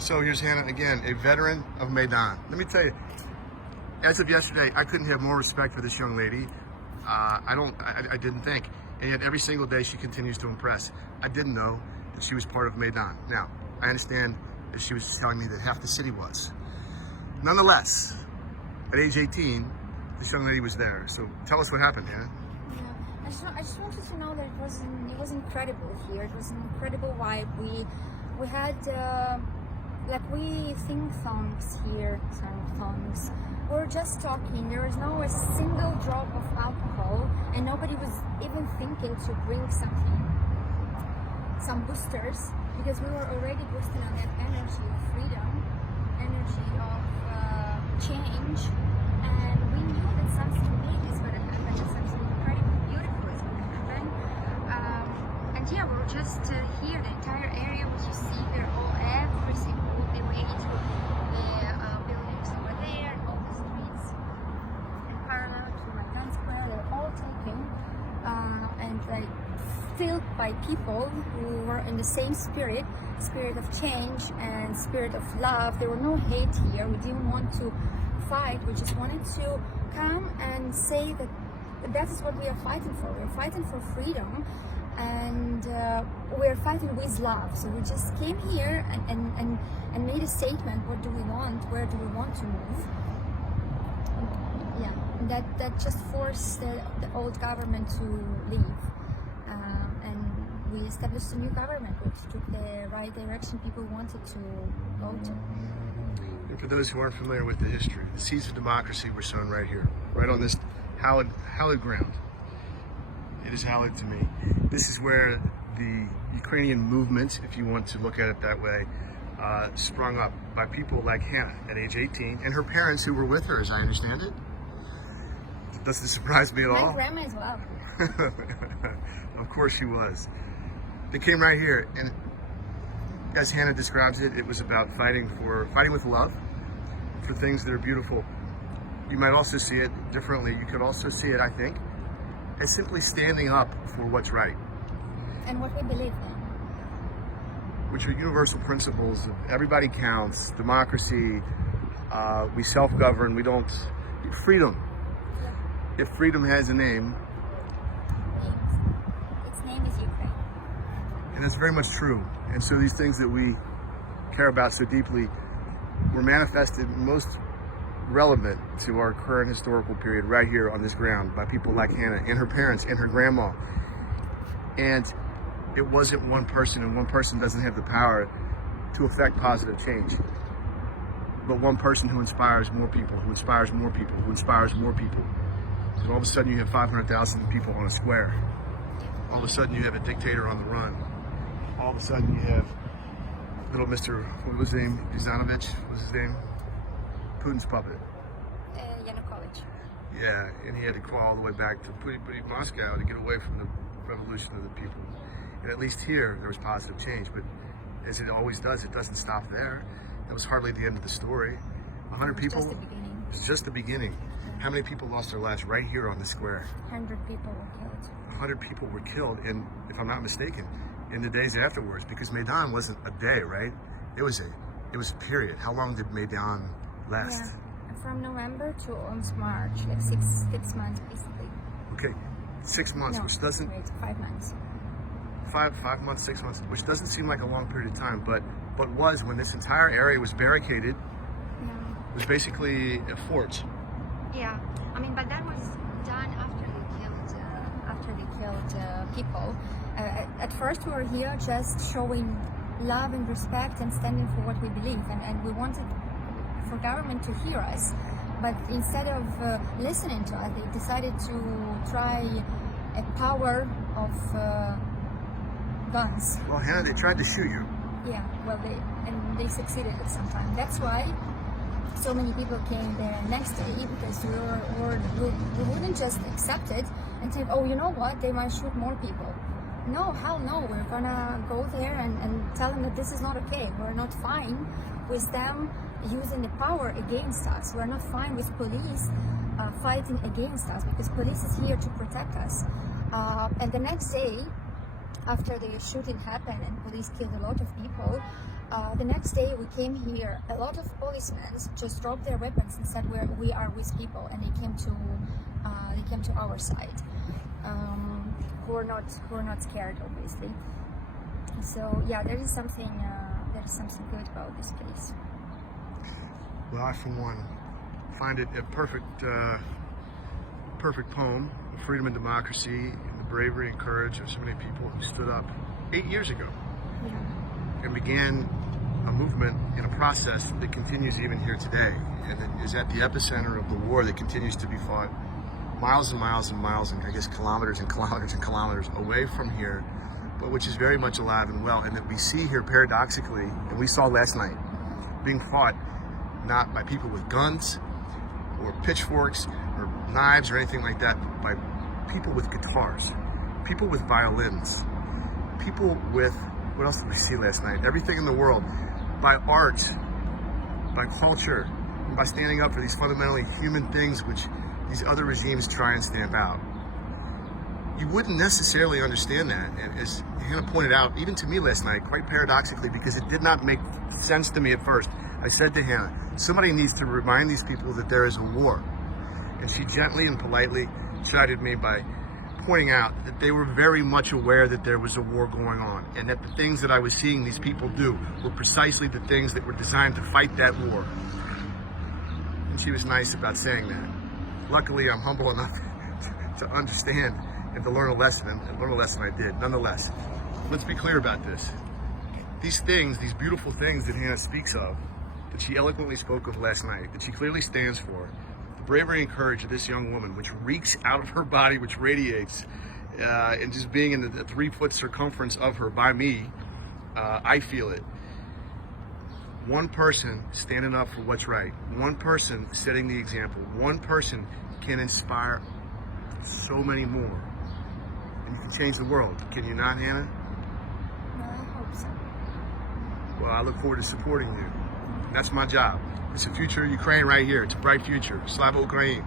So here's Hanna again, a veteran of Maidan. Let me tell you, as of yesterday, I couldn't have more respect for this young lady. I didn't think. And yet every single day she continues to impress. I didn't know that she was part of Maidan. Now, I understand that she was telling me that half the city was. Nonetheless, at age 18, this young lady was there. So tell us what happened, Hanna. Yeah, I just wanted to know that it was incredible here. It was an incredible vibe. We had we sing songs here, songs. We were just talking. There was no a single drop of alcohol, and nobody was even thinking to bring some boosters, because we were already boosting on that energy of freedom, energy of change, and we knew that something big is going to happen, that something incredibly beautiful is going to happen. And yeah, we were just here, the entire area, which you see here, everything, all the way to the buildings over there, all the streets in parallel to Maidan Square, they're all taken and like filled by people who were in the same spirit of change and spirit of love. There were no hate here. We didn't want to fight. We just wanted to come and say that is what we are fighting for. We're fighting for freedom, and we're fighting with love. So we just came here and made a statement. What do we want? Where do we want to move? Yeah, that just forced the old government to leave. We established a new government which took the right direction people wanted to go to. And for those who aren't familiar with the history, the seeds of democracy were sown right here, right on this hallowed ground. It is hallowed to me. This is where the Ukrainian movement, if you want to look at it that way, sprung up by people like Hanna at age 18, and her parents who were with her, as I understand it. Doesn't surprise me at all. My grandma as well. Of course she was. They came right here, and as Hanna describes it, it was about fighting with love for things that are beautiful. You might also see it differently. You could also see it, I think, as simply standing up for what's right. And what we believe in. Which are universal principles of everybody counts, democracy, we self-govern, we don't, freedom. If freedom has a name, its name is Ukraine. And that's very much true. And so these things that we care about so deeply were manifested most relevant to our current historical period right here on this ground by people like Hanna and her parents and her grandma. And it wasn't one person, and one person doesn't have the power to affect positive change. But one person who inspires more people, who inspires more people, who inspires more people. And all of a sudden you have 500,000 people on a square. All of a sudden you have a dictator on the run. All of a sudden you have little Mr. What was his name? Yazanovich? What was his name? Putin's puppet. Yanukovych. Yeah, and he had to crawl all the way back to Moscow to get away from the revolution of the people. And at least here there was positive change, but as it always does, it doesn't stop there. That was hardly the end of the story. 100 people. Just the beginning. It's just the beginning. How many people lost their lives right here on the square? 100 people were killed. 100 people were killed, and if I'm not mistaken, in the days afterwards, because Maidan wasn't a day, right? It was a period. How long did Maidan last? Yeah, from November to almost March, like six months basically. Okay, 6 months, No, which doesn't. wait, 5 months. 5 months, 6 months, which doesn't seem like a long period of time, but was when this entire area was barricaded. Yeah. It was basically a fort. Yeah, I mean, but that was done after they killed people. At first, we were here just showing love and respect and standing for what we believe, and we wanted for government to hear us. But instead of listening to us, they decided to try a power of guns. Well, Hanna, they tried to shoot you. Yeah, well, they succeeded at some time. That's why so many people came there next day, because we wouldn't just accept it and think, oh, you know what, they might shoot more people. No, hell no, we're gonna go there and tell them that this is not okay. We're not fine with them using the power against us. We're not fine with police fighting against us, because police is here to protect us. And the next day, after the shooting happened and police killed a lot of people, The next day we came here. A lot of policemen just dropped their weapons and said we are with people, and they came to our side. Who are not scared, obviously. So yeah, there is something good about this place. Well, I, for one, find it a perfect poem of freedom and democracy, and the bravery and courage of so many people who stood up 8 years ago and began a movement in a process that continues even here today, and that is at the epicenter of the war that continues to be fought miles and miles and miles, and I guess kilometers and kilometers and kilometers away from here, but which is very much alive and well, and that we see here paradoxically, and we saw last night, being fought not by people with guns or pitchforks or knives or anything like that, but by people with guitars, people with violins, people with, what else did we see last night? Everything in the world, by art, by culture, and by standing up for these fundamentally human things which these other regimes try and stamp out. You wouldn't necessarily understand that, and as Hanna pointed out, even to me last night, quite paradoxically, because it did not make sense to me at first. I said to Hanna, somebody needs to remind these people that there is a war. And she gently and politely chided me by pointing out that they were very much aware that there was a war going on, and that the things that I was seeing these people do were precisely the things that were designed to fight that war. And she was nice about saying that. Luckily, I'm humble enough to understand and to learn a lesson, and learn a lesson I did. Nonetheless, let's be clear about this. These things, these beautiful things that Hanna speaks of, that she eloquently spoke of last night, that she clearly stands for, the bravery and courage of this young woman, which reeks out of her body, which radiates, and just being in the 3-foot circumference of her by me, I feel it. One person standing up for what's right, one person setting the example, one person can inspire so many more. And you can change the world. Can you not, Hanna? Well, I hope so. Well, I look forward to supporting you. That's my job. It's a future Ukraine right here. It's a bright future. Slava Ukraine.